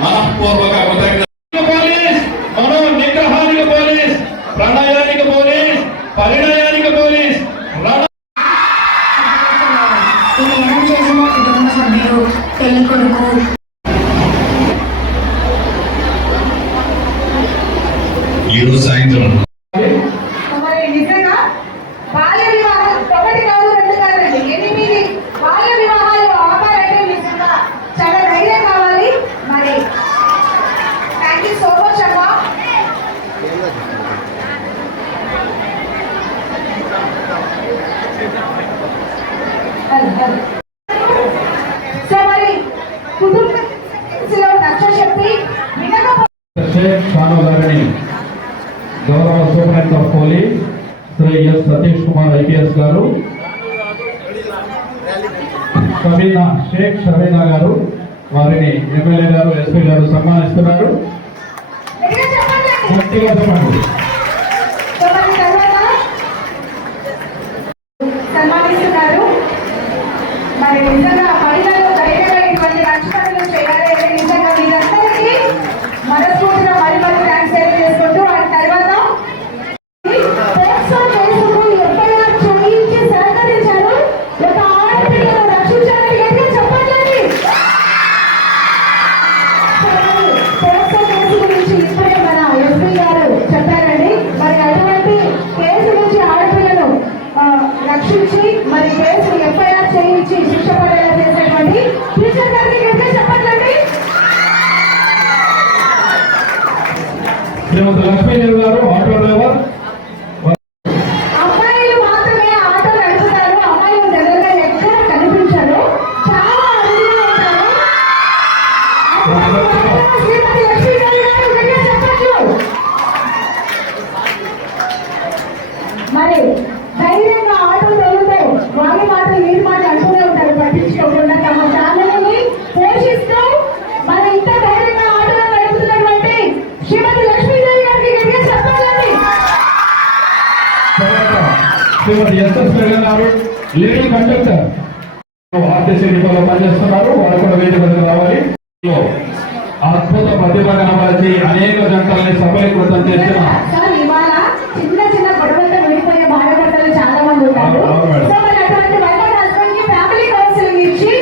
మనఃపూర్వక police, మనోనిగ్రహానికి police, ప్రణయానికి police, పరిణయానికి పోలీస్. ఈరోజు సాయంత్రం గౌరవ superintendent of police Shri S Satish Kumar IPS గారు, షేక్ షబీనా గారు, వారిని ఎమ్మెల్యే గారు, ఎస్పీ గారు సన్మానిస్తున్నారు. మరి నిజంగా మహిళలు ధైర్యంగా ఇటువంటి మంచి పనులు చేయాలి. నిజంగా మీరందరికీ మనస్ఫూర్తిగా మరి మరి థ్యాంక్స్ తెలియజేసుకుంటూ ఆ తర్వాత చూపించి సహకరించారు. ఒక ఆడపిల్లను రక్షించడానికి చెప్పండి. కేసు గురించి ఇప్పుడే మన ఎస్పీ గారు చెప్పారండి. మరి అటువంటి కేసు నుంచి ఆడపిల్లను రక్షించి మరి కేసు ఎఫ్ఐఆర్ చేయించి శిక్ష పడేలా చేసేటువంటి టీచర్ గారికి చెప్పండి. శ్రీమతి లక్ష్మీదేవి గారు, ఆటో డ్రైవర్. అమ్మాయిలు మాత్రమే ఆటో నడుపుతారు. అమ్మాయిలు దగ్గరగా ఎక్కడ కనిపించారు, చాలా అరుదుగా ఉంటారు. శ్రీమతి లక్ష్మీదేవి గారు చెప్పచ్చు. మరి ధైర్యంగా ఆటో తొలుతూ వాళ్ళ మాట వీరి మాట అంటూనే ఉంటారు, పట్టించుకోకుండా తమ ఫ్యామిలీని పోషిస్తూ మన ఇంత ధైర్యంగా ఆటోలో నడుపుతున్నటువంటి శ్రీమతి లక్ష్మీదేవి గారికి చెప్పాలండి. శ్రీమతి ఎస్ఎస్ గారు, లేడీ కండక్టర్, ఆర్టీసీ డిపోలో పనిచేస్తున్నారు. వారు కూడా వేదిక రావాలి. అద్భుత ప్రతిభ కనబరిచి అనేక జంటల్ని సఫలీకృతం చేసిన ఇవాళ చిన్న చిన్న గొడవలతో విడిపోయిన భార్యాభర్తలు చాలా మంది ఉన్నారు. సో మరి అటువంటి వాళ్ళ హస్బెండ్ కి ఫ్యామిలీ కౌన్సిలింగ్ ఇచ్చి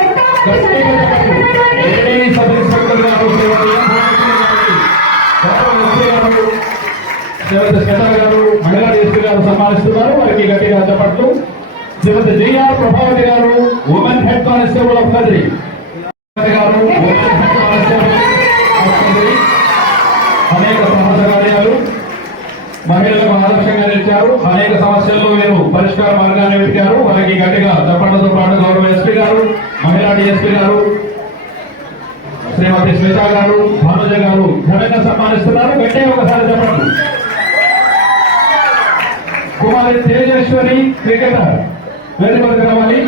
ఎంతో గారు, మహిళా ఎస్పీ గారు సన్మానిస్తున్నారు. వారికి గట్టిగా చెప్పట్లు. శ్రీమతి జిఆర్ ప్రభావతి గారు, women head constable of Kadiri గారు, అనేక సమాజ కార్యాలు మహిళలకు ఆదర్శంగా నిలిచారు. అనేక సమస్యల్లో వీరు పరిష్కార మార్గాన్ని వెతికారు. వారికి గట్టిగా చెప్పడంతో పాటు గౌరవ ఎస్పీ గారు, మహిళా డిఎస్పీ గారు, శ్రీమతి శ్వేత గారు, భానుజ గారు ఘనంగా సన్మానిస్తున్నారు. గట్టిగా ఒకసారి చెప్పండి. కుమారి తేజేశ్వరి క్రికెటర్ వేదికకు రావాలి.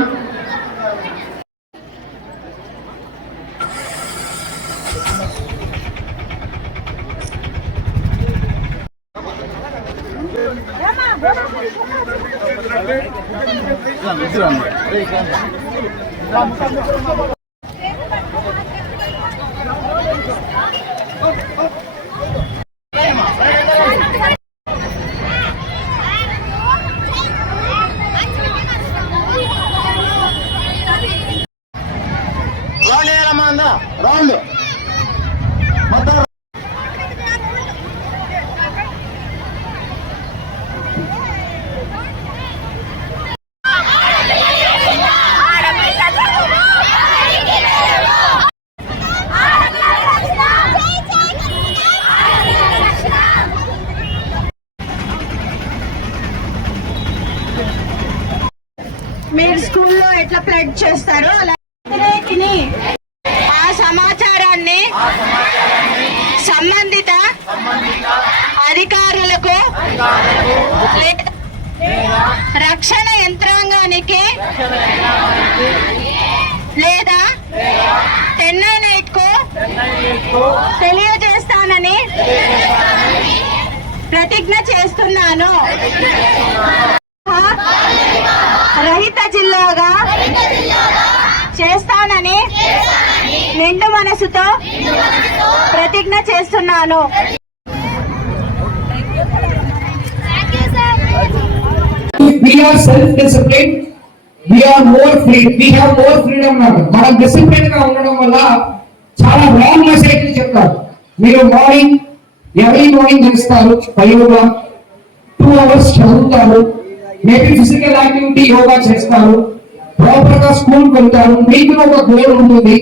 రౌండ్ మీరు స్కూల్లో ఎట్లా ప్లడ్ చేస్తారో అలా ఆ సమాచారాన్ని సంబంధిత అధికారులకు రక్షణ యంత్రాంగానికి లేదా 1098 కు తెలియజేస్తానని ప్రతిజ్ఞ చేస్తున్నాను. రహిత జిల్లాగా చేస్తానని నిండు మనసుతో ప్రతిజ్ఞ చేస్తున్నాను. We are self-disciplined. We are more free. We have more freedom now. మనం డిసిప్లిన్ గా ఉండడం వల్ల చాలా రాంగ్ మెసేజ్ చెప్తారు. మీరు ఎర్లీ మార్నింగ్ చేస్తారు, 2 hours చదువుతారు, మేబీ ఫిజికల్ యాక్టివిటీ యోగా చేస్తారు, ప్రాపర్ గా స్కూల్ వెళ్తారు, మీకు ఒక గోల్ ఉంటుంది.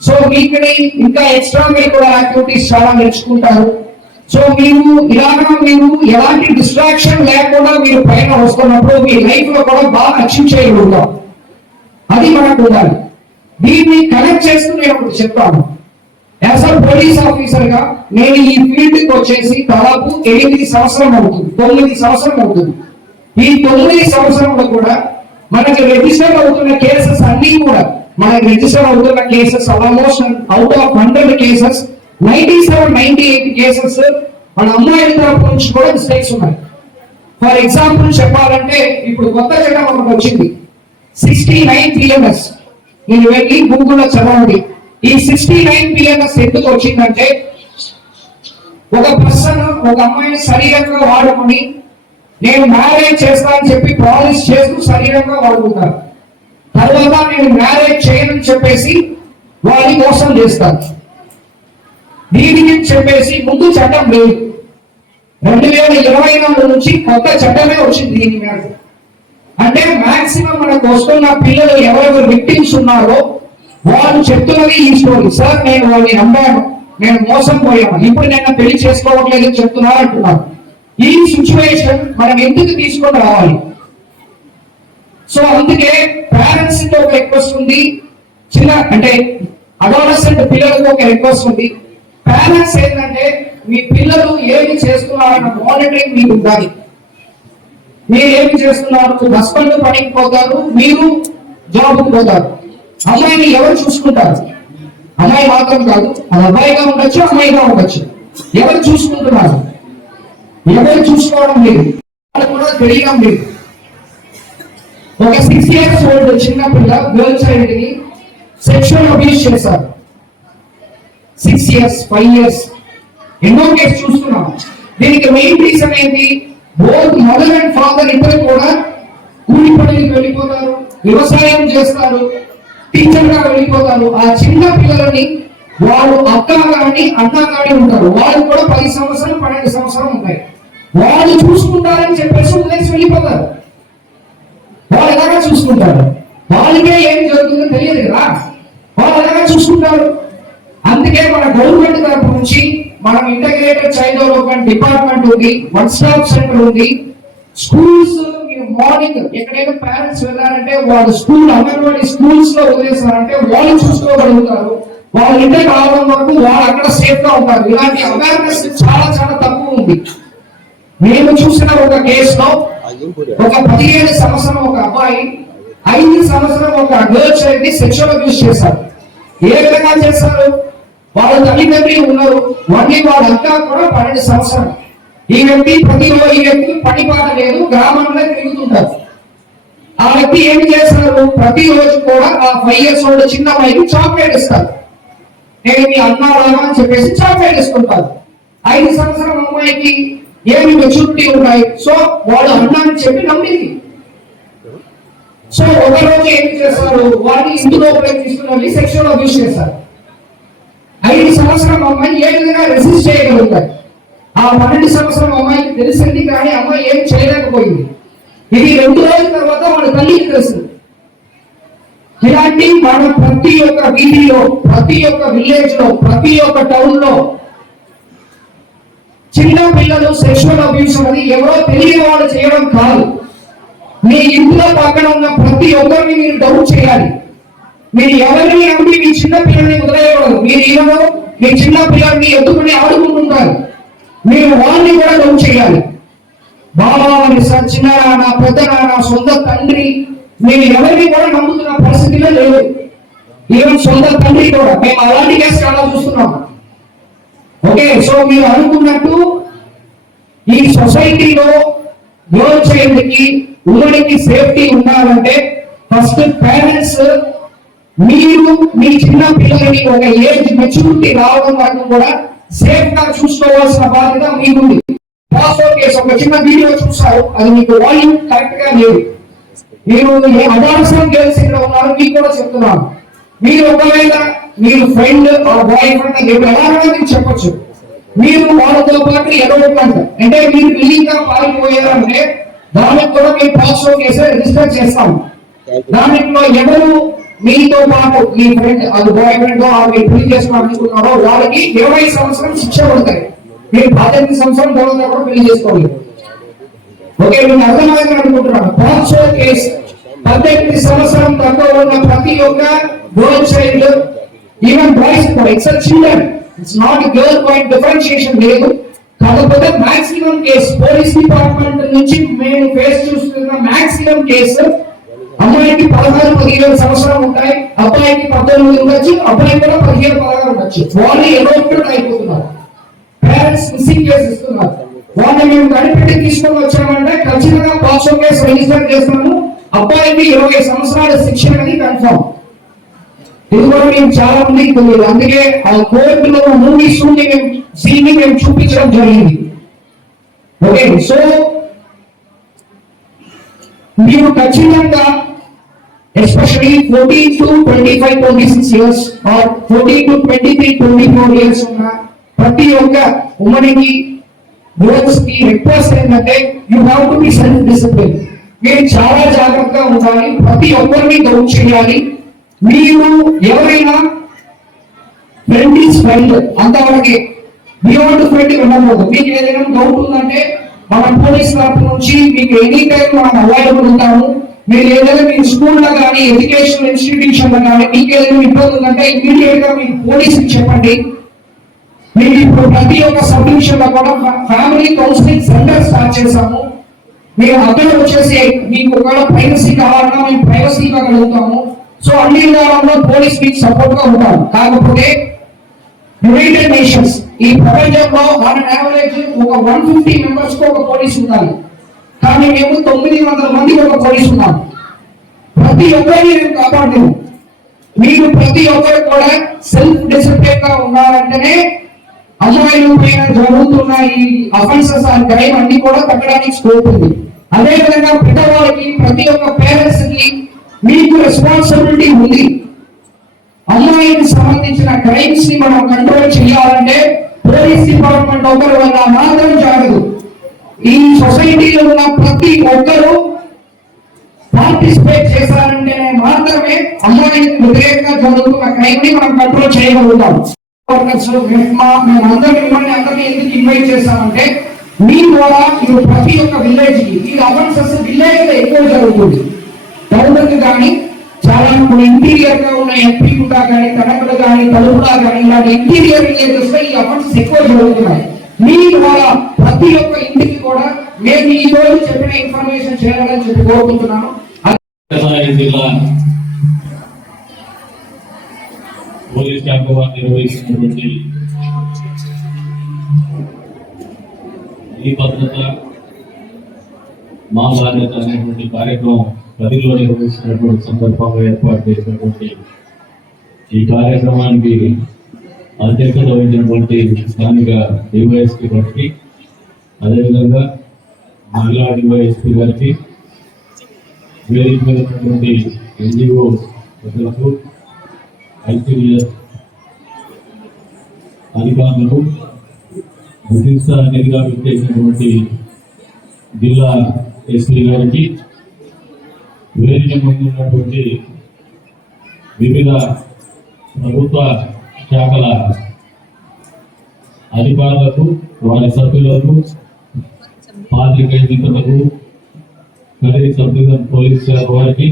సో మీకు ఇంకా ఎక్స్ట్రా కరిక్యులర్ యాక్టివిటీస్ చాలా నేర్చుకుంటారు. సో మీరు ఎలాంటి డిస్ట్రాక్షన్ లేకుండా మీరు పైన వస్తున్నప్పుడు మీ లైఫ్ లో కూడా బాగా అచీవ్ చేయగలుగుతాం. అది మనకు ఉండాలి. దీన్ని కనెక్ట్ చేస్తూ నేను ఒకటి చెప్తాను. యాజ్ అ పోలీస్ ఆఫీసర్ గా నేను ఈ ఫీల్డ్ కి వచ్చేసి దాదాపు 9 సంవత్సరం అవుతుంది. ఈ 9 సంవత్సరంలో కూడా మనకి రిజిస్టర్ అవుతున్న కేసెస్ అన్ని కూడా almost out of 100 cases 97-98 cases మన అమ్మాయిల తరపు నుంచి కూడా మిస్టేక్స్ ఉన్నాయి. ఫర్ ఎగ్జాంపుల్ చెప్పాలంటే ఇప్పుడు కొత్త చట్టం మనకు వచ్చింది 69 PMS. నేను వెళ్ళి గూగుల్లో చదవండి. ఈ 69 PMS ఎందుకు వచ్చిందంటే ఒక అమ్మాయిని శరీరంగా వాడుకొని నేను మ్యారేజ్ చేస్తా అని చెప్పి ప్రామిస్ చేస్తూ శరీరంగా వాడుకుంటారు. తర్వాత నేను మ్యారేజ్ చేయనని చెప్పేసి వారి మోసం చేస్తారు. దీనికి చెప్పేసి ముందు చట్టం లేదు. 2024 నుంచి కొత్త చట్టమే వచ్చింది దీని మీద. అంటే మాక్సిమం మనకు వస్తున్న పిల్లలు ఎవరెవరు విక్టిమ్స్ ఉన్నారో వాళ్ళు చెప్తున్నది ఈ స్టోరీ. సార్ నేను వాళ్ళని నమ్మాను, నేను మోసం పోయాను, ఇప్పుడు నేను పెళ్లి చేసుకోవట్లేదని చెప్తున్నారు అంటున్నారు. ఈ సిచ్యువేషన్ మనం ఎందుకు తీసుకొని రావాలి? సో అందుకే పేరెంట్స్ కి ఒక రిక్వెస్ట్ ఉంది, అంటే అడాలసెంట్ పిల్లలకు ఒక రిక్వెస్ట్ ఉంది. పేరెంట్స్ ఏంటంటే మీ పిల్లలు ఏమి చేస్తున్నారన్న మానిటరింగ్ మీకు ఉండాలి. మీరు ఏమి చేస్తున్నారు? హస్బెండ్ పనికి పోతారు, మీరు జాబ్కి పోతారు. అమ్మాయిని ఎవరు చూసుకుంటారు? అమ్మాయి మాత్రం కాదు, అది అబ్బాయిగా ఉండొచ్చు, అమ్మాయిగా ఉండొచ్చు. ఎవరు చూసుకుంటున్నారు? ఎవరు చూసుకోవడం లేదు, వాళ్ళు కూడా తెలియడం లేదు. ఒక 6 years ఓల్డ్ చిన్న పిల్ల గర్ల్ చైల్డ్ ని సెక్షువల్ అబ్యూస్ చేశారు. 6 years, 5 years ఎన్నో కేసు చూస్తున్నాం. దీనికి మెయిన్ రీజన్ ఏంటి? బోత్ మదర్ అండ్ ఫాదర్ ఇద్దరు కూడా కూలి పనికి వెళ్ళిపోతారు, వ్యవసాయం చేస్తారు, టీచర్ గా వెళ్ళిపోతారు. ఆ చిన్న పిల్లలని వాళ్ళు అక్క కానీ అన్న కానీ ఉంటారు, వాళ్ళు కూడా 10 సంవత్సరం 12 సంవత్సరం ఉంటాయి. వాళ్ళు చూసుకుంటారని చెప్పేసి వదిలేసి వెళ్ళిపోతారు. వాళ్ళు ఎలాగా చూసుకుంటారు? వాళ్ళకే ఏం జరుగుతుందో తెలియదు కదా, వాళ్ళు ఎలాగా చూసుకుంటారు? అందుకే మన గవర్నమెంట్ తరపు నుంచి మనం ఇంటగ్రేటెడ్ చైల్డ్ డెవలప్మెంట్ డిపార్ట్మెంట్ ఉంది, వన్ స్టాప్ సెంటర్ ఉంది. స్కూల్స్ మీరు మార్నింగ్ ఎక్కడైనా పేరెంట్స్ వెళ్ళారంటే వాళ్ళు స్కూల్ అంగన్వాడీ స్కూల్స్ లో వదిలేస్తారంటే వాళ్ళు చూసుకోగలుగుతారు. వాళ్ళ ఇంటికి రావడం వరకు వాళ్ళు అక్కడ సేఫ్ గా ఉంటారు. ఇలాంటి అవేర్నెస్ చాలా చాలా తక్కువ ఉంది. మేము చూసిన ఒక కేసులో ఒక 17 సంవత్సరం ఒక అబ్బాయి 5 సంవత్సరం ఒక గర్ల్ చైల్డ్ ని సెక్షువల్ అబ్యూస్ చేశారు. ఏ విధంగా చేశారు? వాళ్ళ తల్లిదండ్రులు ఉన్నారు, మళ్ళీ వాళ్ళ అక్క కూడా 12 సంవత్సరం. ఈ వ్యక్తి పని పాట లేదు, గ్రామంలో తిరుగుతుంటారు. ఆ వ్యక్తి ఏమి చేస్తారు? ప్రతిరోజు కూడా ఆ 5 years ఓల్డ్ చిన్న అమ్మాయికి చాక్లెట్ ఇస్తారు. నేను మీ అన్న లాగా అని చెప్పేసి చాక్లెట్ ఇస్తుంటారు. 5 సంవత్సరం అమ్మాయికి ఏమి మెచ్యూరిటీ ఉన్నాయి, సో వాళ్ళు అన్నా అని చెప్పి నమ్మింది. సో ఒక రోజు ఏం చేస్తారు? వాడిని ఇందులో తీసుకుని సెక్షువల్ అబ్యూస్ చేస్తారు. 5 సంవత్సరం అమ్మాయి ఏ విధంగా రెసిస్ట్ చేయగలుగుతారు? ఆ 12 సంవత్సరం అమ్మాయికి తెలిసింది, కానీ అమ్మాయి ఏం చేయలేకపోయింది. ఇది 2 రోజుల తర్వాత వాళ్ళ తల్లికి తెలిసింది. ఇలాంటి మన ప్రతి ఒక్క వీధిలో, ప్రతి ఒక్క విలేజ్ లో, ప్రతి ఒక్క టౌన్ లో చిన్న పిల్లలు సెక్షువల్ అబ్యూస్ అనేది ఎవరో తెలియని వాళ్ళు చేయడం కాదు. మీ ఇంట్లో పక్కన ఉన్న ప్రతి ఒక్కరిని మీరు డౌట్ చేయాలి. మీరు ఎవరిని నమ్మి మీ చిన్న పిల్లల్ని వదిలేయకూడదు. మీరు ఈరోజు మీ చిన్న పిల్లల్ని ఎత్తుకుని ఆడుకుంటుంటారు, మీరు వాళ్ళని కూడా డౌట్ చేయాలి. బాబా, చిన్న నాన్న, పెద్ద నాన్న, సొంత తండ్రి, మీరు ఎవరిని కూడా నమ్ముతున్న పరిస్థితిలో లేదు. ఈవెన్ సొంత తండ్రి కూడా. మేము అలాంటి కేసు చాలా చూస్తున్నాం. ఓకే, సో మీరు అనుకున్నట్టు ఈ సొసైటీలో గర్ల్ చైల్డ్ కి ఉమ్మడికి సేఫ్టీ ఉండాలంటే ఫస్ట్ పేరెంట్స్ మీరు మీ చిన్న పిల్లలని ఒక ఏజ్ మెచ్యూరిటీ రావడం వరకు కూడా సేఫ్ గా చూసుకోవాల్సిన బాధ్యత మీకుంది. పాస్ఓ కేసు ఒక చిన్న వీడియో చూసారు, అది మీకు వాల్యూమ్ కరెక్ట్ గా లేదు. మీరు అడాప్షన్ గర్ల్స్ ఇక్కడ ఉన్నారు, మీకు కూడా చెప్తున్నాను. మీరు ఒకవేళ మీరు ఫ్రెండ్ బాయ్ ఫ్రెండ్ ఎలాగైనా మీరు చెప్పొచ్చు. మీరు వాళ్ళతో పాటు ఎడవట్లంట అంటే మీరు విలీనంగా పారిపోయారంటే దానికి కూడా మేము పాస్ఓ కేసు రిజిస్టర్ చేస్తాము. దాంట్లో ఎవరు మీతో పాటు మీ ఫ్రెండ్ అది బాయ్ ఫ్రెండ్ మీరు పెళ్లి చేసుకోవాలనుకున్నారో వాళ్ళకి 20 సంవత్సరం శిక్ష పడతాయి. మీరు 18 సంవత్సరం తర్వాత కూడా పెళ్లి చేసుకోవాలి. ఓకే, మీకు అర్థమైందని అనుకుంటున్నాను. పాస్ఓ కేసు 18 సంవత్సరం తక్కువ ఉన్న ప్రతి ఒక్క గర్ల్ చైల్డ్, ఈవెన్ బాయ్స్ కూడా it's children, it's not girl boy differentiation లేదు. కాకపోతే మాక్సిమం కేసు పోలీస్ డిపార్ట్మెంట్ నుంచి మేము ఫేస్ చూస్తున్న మాక్సిమం కేసు అమ్మాయికి 16-17 సంవత్సరాలు ఉంటాయి, అబ్బాయికి 19 ఉండొచ్చు, అబ్బాయి కూడా 15-16 ఉండొచ్చు. వాళ్ళు ఎడోప్టెడ్ అయిపోతున్నారు, పేరెంట్స్ మిస్సింగ్ కేసు ఇస్తున్నారు. వాళ్ళని మేము కనిపెట్టి తీసుకొని వచ్చామంటే ఖచ్చితంగా పాస్ఓ కేసు రిజిస్టర్ చేస్తున్నాము. అబ్బాయికి 20 సంవత్సరాల శిక్ష అనేది కన్ఫర్మ్. ఇది కూడా మేము చాలా మందికి తెలియదు, అందుకే ఆ కోర్టులో మూవీస్ సీన్ మేము చూపించడం జరిగింది. ఓకే, సో మీరు ఖచ్చితంగా especially 14 to 25, 26 years or 14 to 23, 24 years ఉన్న ప్రతి ఒక్క ఉమ్మడికి గర్ల్స్ కి రిక్వెస్ట్ ఏంటంటే you have to be self discipline. మీరు చాలా జాగ్రత్తగా ఉండాలి, ప్రతి ఒక్కరిని గౌరవ చేయాలి. మీరు ఎవరైనా ఫ్రెండ్ ఈజ్ ఫ్రెండ్ అంతవరకే, బియాండ్ ఫ్రెండ్ ఉండకూడదు. మీకు ఏదైనా డౌట్ ఉందంటే మన పోలీస్ తరఫు నుంచి మీకు ఎనీ టైం మనం అవైలబుల్ ఉంటాము. మీరు ఏదైనా మీ స్కూల్లో కానీ ఎడ్యుకేషన్ ఇన్స్టిట్యూషన్ లో కానీ మీకు ఏదైనా ఇబ్బంది ఉందంటే ఇమీడియట్ గా మీ పోలీసుకి చెప్పండి. మీకు ఇప్పుడు ప్రతి ఒక్క సబ్ డివిజన్ లో కూడా ఫ్యామిలీ కౌన్సిలింగ్ సెంటర్ స్టార్ట్ చేశాము. మీరు అక్కడ వచ్చేసి మీకు ఒకవేళ ప్రైవసీ కావాలన్నా మేము ప్రైవసీ ఇవ్వగలుగుతాము. సో అన్ని విధాలంలో పోలీస్ మీకు సపోర్ట్ గా ఉంటాం. కాకపోతే యునైటెడ్ నేషన్స్ ఈ ప్రపంచంలో ఆన్ యావరేజ్ ఒక 150 మెంబర్స్ కు ఒక పోలీస్ ఉండాలి, కానీ మేము 900 మందికి ఒక పోలీస్ ఉన్నాం. ప్రతి ఒక్కరిని మేము కాపాడలేము. మీరు ప్రతి ఒక్కరు కూడా సెల్ఫ్ డిసిప్లిన్ గా ఉన్నారంటేనే అమ్మాయిల పైన జరుగుతున్న ఈ అఫెన్సెస్ ఆ క్రైమ్ అన్ని కూడా తగ్గడానికి స్కోప్ ఉంది. అదే విధంగా పెద్దవాళ్ళకి ప్రతి ఒక్క పేరెంట్స్ కి మీకు రెస్పాన్సిబిలిటీ ఉంది. అమ్మాయికి సంబంధించిన క్రైమ్స్ ని మనం కంట్రోల్ చేయాలంటే పోలీస్ డిపార్ట్మెంట్ ఒకరి వల్ల మాత్రం జరగదు. ఈ సొసైటీలో ఉన్న ప్రతి ఒక్కరూ పార్టిసిపేట్ చేశారంటేనే మాత్రమే అమ్మాయికి వ్యతిరేకంగా జరుగుతున్న క్రైమ్ ని మనం కంట్రోల్ చేయగలుగుతాం. మేమందరం మిమ్మల్ని అందరినీ ఎందుకు ఇన్వైట్ చేస్తామంటే మీ ద్వారా ఇప్పుడు ప్రతి ఒక్క విలేజ్ కి ఈ అఫెన్సెస్ విలేజ్ లో ఎక్కువ జరుగుతుంది. టౌన్ కానీ చాలా ఇప్పుడు ఇంటీరియర్ గా ఉన్న ఎంపీ కూడా కానీ కనకలు కానీ తలుపులా కానీ ఇలాంటి ఇంటీరియర్ విలేజెస్ లో ఈ అఫెన్సెస్ ఎక్కువ జరుగుతున్నాయి. మీ ద్వారా ప్రతి ఒక్క ఇంటికి కూడా మేము ఈ రోజు చెప్పిన ఇన్ఫర్మేషన్ చేయాలని చెప్పి కోరుకుంటున్నాను. పోలీస్ శాఖ వారు నిర్వహిస్తున్నటువంటి ఈ భద్రత మా బాధ్యత అనేటువంటి కార్యక్రమం ప్రతిలో నిర్వహిస్తున్నటువంటి సందర్భంగా ఏర్పాటు చేసినటువంటి ఈ కార్యక్రమానికి అధ్యక్షత వహించినటువంటి స్థానిక డివైఎస్పీ గారికి, అదేవిధంగా మహిళా డివైఎస్పీ గారికి, వేదిక మీద ఉన్నటువంటి ఎన్జిఓ ప్రజలకు, ఐసీడీఎస్ అధికారులకు, విశిష్ట అతిథిగా చేసినటువంటి జిల్లా ఎస్పీ గారికి, వేదిక ముందు ఉన్నటువంటి వివిధ ప్రభుత్వ శాఖల అధికారులకు, వారి సభ్యులకు, పాత్రికేయ మిత్రులకు, కరీ సబ్ డివిజన్ పోలీస్ శాఖ వారికి,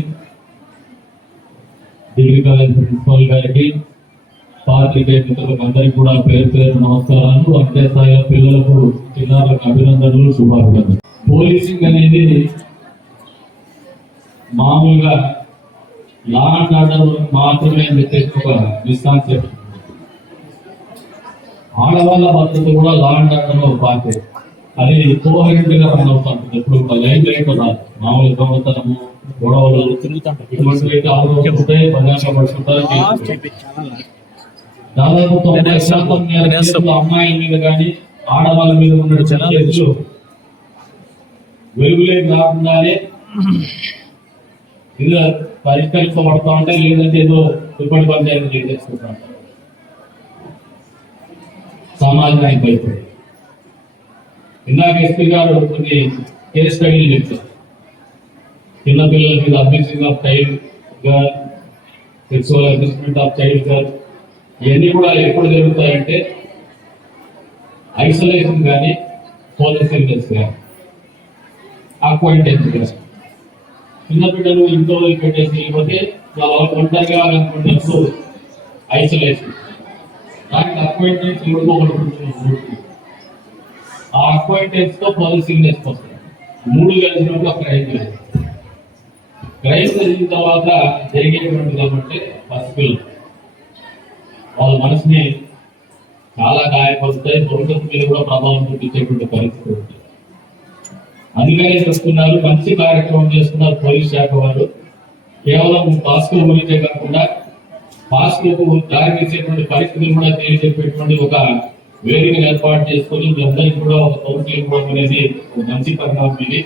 డిగ్రీ కాలేజ్ ప్రిన్సిపల్ గారికి, పాత్రికేయ మిత్రులకు అందరికీ కూడా పేరు పేరు నమస్కారాలు. అంతే స్థాయిలో పిల్లలకు, చిన్నారులకు అభినందనలు, శుభాకాంక్షలు. పోలీసింగ్ అనేది మామూలుగా లా అండ్ ఆర్డర్ మాత్రమే అని చెప్పేసి ఒక మిస్కాన్సెప్ట్. ఆడవాళ్ళ భద్రత కూడా లా అండ్ ఆర్డర్ లో పార్టీ. అది కోహరెంట్ గా రన్ అవుతా ఉంటుంది. ఇప్పుడు ఒక లైన్ లైట్ రాదు, మామూలు దొంగతనము గొడవలు ఇటువంటి ఆలోచిస్తాయి, బజార్పడుతుంటారు. దాదాపు 90% కేసులు అమ్మాయిల మీద కానీ ఆడవాళ్ళ మీద ఉన్న కేసులు వెలుగులేకి రాకుండానే ఇది పరిష్కరించబడతా ఉంటాయి, లేదంటే ఏదో ఇప్పటి పంచాయతీ చేసేసుకుంటా ఉంటారు. సమాజానికి భయపడి ఇందాక ఎస్పీ గారు కొన్ని కేస్ స్టడీలు చెప్తారు. చిన్నపిల్లల మీద abusing of child girl, sexual అబ్యూస్మెంట్ of child girl, ఇవన్నీ కూడా ఎప్పుడు జరుగుతాయంటే ఐసోలేషన్ కానీ పోలీస్ ఇన్వెస్ట్ కానీ అక్వైంటెన్స్ కానీ. చిన్న బిడ్డలు ఇంట్లో పెట్టేసి వెళ్ళిపోతే వాళ్ళ ఒంటరిగా అనుకున్నప్పుడు ఐసోలేషన్, దానికి అక్వైంటెన్స్ ఇవ్వకపోవడం. ఆ అక్వైంటెన్స్ తో పోలీస్ ఇన్వెస్ట్ వస్తుంది. 3 కలిసినప్పుడు ఆ క్రైమ్ జరిగింది. క్రైమ్ జరిగిన తర్వాత జరిగేటువంటిది ఏమంటే పసిపిల్లలు వాళ్ళ మనసుని చాలా గాయపరుస్తాయి, భవిష్యత్తు మీద కూడా ప్రభావం చూపించేటువంటి పరిస్థితి ఉంది. అందుకనే చెప్తున్నారు, మంచి కార్యక్రమం చేస్తున్నారు పోలీస్ శాఖ వారు. కేవలం పాస్కో గురించే కాకుండా పాస్కోకు దారి తీసేటువంటి పరిస్థితులు కూడా తెలియజెప్పేటువంటి ఒక వేదికను ఏర్పాటు చేసుకొని మీ అందరికీ కూడా ఒక కౌన్సిలింగ్ ఇవ్వడం అనేది ఒక మంచి పరిణామం ఇది.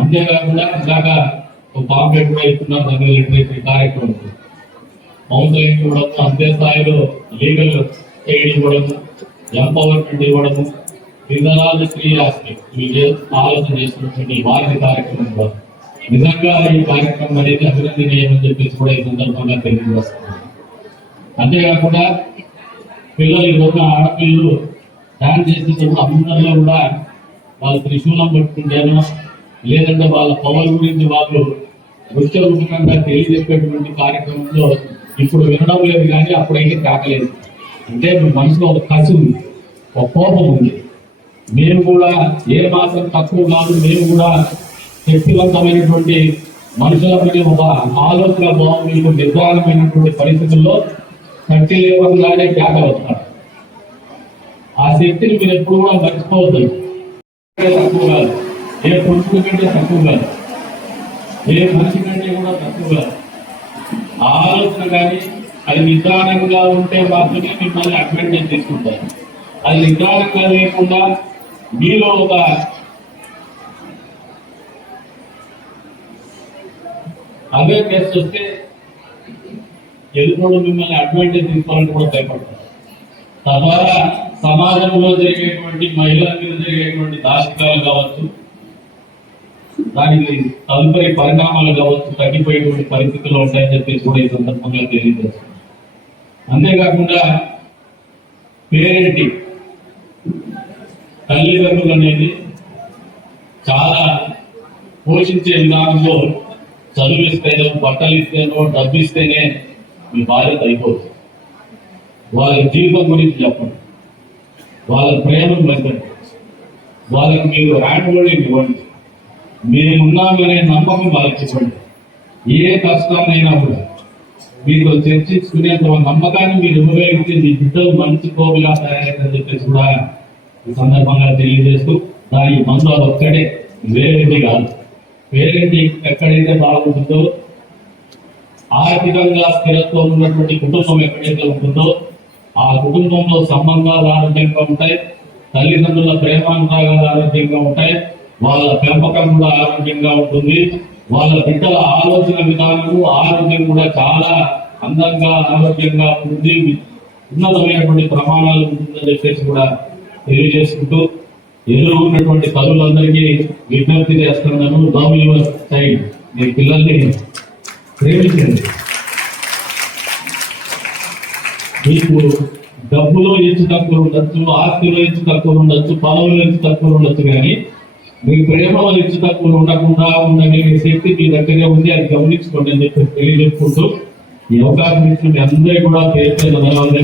అంతేకాకుండా ఇలాగ ఒక పాంప్లెట్ కూడా ఇస్తున్నారు దగ్గర లిటరేచర్ కార్యక్రమం, కౌన్సిలింగ్ ఇవ్వడం, అంతే స్థాయిలో లీగల్ ఎయిడ్ ఇవ్వడం, ఎంపవర్మెంట్ ఇవ్వడము, విధానాలు 3 ఆస్పెక్ట్ వీళ్ళు ఆలోచన చేస్తున్నటువంటి వారి కార్యక్రమం కూడా నిజంగా ఈ కార్యక్రమం అనేది అభినందనీయమని చెప్పేసి కూడా ఈ సందర్భంగా తెలియజేస్తున్నారు. అంతేకాకుండా పిల్లలు ఈరోజు ఆడపిల్లలు డాన్స్ చేసేటప్పుడు అందరిలో కూడా వాళ్ళు త్రిశూలం పట్టుకుంటేనో లేదంటే వాళ్ళ పవర్ గురించి వాళ్ళు నృత్య రూపకంగా తెలియజెప్పేటువంటి కార్యక్రమంలో ఇప్పుడు వినడం లేదు, కానీ అప్పుడైతే కాకలేదు. అంటే మనసులో ఒక కసి ఉంది, ఒక కోపం ఉంది. మేము కూడా ఏ మాత్రం తక్కువ కాదు, మేము కూడా శక్తివంతమైనటువంటి మనుషులపై ఒక ఆలోచన బాగుంది, నిర్ధారణమైనటువంటి పరిస్థితుల్లో శక్తి లేకుండానే త్యాగ అవుతారు. ఆ శక్తిని మీరు ఎప్పుడు కూడా మర్చిపోవద్దు. తక్కువ కాదు, ఏ పురుషుడి కంటే తక్కువ కాదు, ఏ మనిషి కంటే కూడా తక్కువ కాదు. ఆ ఆలోచన కానీ అది నిదానంగా ఉంటే మాత్రమే మిమ్మల్ని అడ్వాంటేజ్ తీసుకుంటారు. అది నిదానంగా లేకుండా మీలో ఒక అవేర్నెస్ వస్తే ఎదుటి మిమ్మల్ని అడ్వాంటేజ్ తీసుకోవాలని కూడా భయపడతారు. తద్వారా సమాజంలో జరిగేటువంటి మహిళల మీద జరిగేటువంటి దాష్టికాలు కావచ్చు, దానికి తదుపరి పరిణామాలు కావచ్చు, తగ్గిపోయేటువంటి పరిస్థితులు ఉంటాయని చెప్పేసి కూడా ఈ సందర్భంగా తెలియజేస్తుంది. అంతేకాకుండా పేరెంటింగ్, తల్లిదండ్రులు అనేది చాలా పోషించే విధానంలో చదువిస్తేనో, బట్టలు ఇస్తేనో, డబ్బు ఇస్తేనే మీ బాధ్యత అయిపోతుంది. వాళ్ళ జీవితం గురించి చెప్పండి, వాళ్ళ ప్రేమను పెంచండి, వాళ్ళకి మీరు హ్యాండ్ హోల్డింగ్ ఇవ్వండి, మేమున్నామనే నమ్మకం వాళ్ళకి ఇవ్వండి. ఏ కష్టాన్నైనా కూడా మీరు చర్చించుకునేంత నమ్మకాన్ని మీరు ఇవ్వగలిగితే మీ బిడ్డలు మంచి కోవిలా తయారైందని చెప్పేసి కూడా ఈ సందర్భంగా తెలియజేస్తూ, దాని మందు ఒక్కడే, వేరేది కాదు. పేరెంటింగ్ ఎక్కడైతే బాగుంటుందో, ఆర్థికంగా స్థిరత్వం ఉన్నటువంటి కుటుంబం ఎక్కడైతే ఉంటుందో ఆ కుటుంబంలో సంబంధాలు ఆరోగ్యంగా ఉంటాయి, తల్లిదండ్రుల ప్రేమానురాగాలు ఆరోగ్యంగా ఉంటాయి, వాళ్ళ పెంపకం కూడా ఆరోగ్యంగా ఉంటుంది, వాళ్ళ బిడ్డల ఆలోచన విధానము ఆరోగ్యం కూడా చాలా అందంగా ఆరోగ్యంగా ఉంటుంది, ఉన్నతమైనటువంటి ప్రమాణాలు ఉంటుందని చెప్పేసి కూడా తెలియజేసుకుంటూ, ఎదురు ఉన్నటువంటి తల్లులందరికీ విజ్ఞప్తి చేస్తున్నాను. లవ్ యువర్ చైల్డ్, మీ పిల్లల్ని ప్రేమించండి. మీకు డబ్బులో హెచ్చు తక్కువ ఉండొచ్చు, ఆస్తిలో హెచ్చు తక్కువ ఉండొచ్చు, పదవులో హెచ్చు తక్కువ ఉండొచ్చు, కానీ మీ ప్రేమలో హెచ్చు తక్కువ ఉండకుండా ఉండగలిగే శక్తి మీ దగ్గరే ఉంది, అది గమనించుకోండి అని చెప్పి తెలియజెప్పుకుంటూ ఈ అవకాశం ఇచ్చిన మీ అందరికీ కూడా పేరు ధన్యవాదాలు.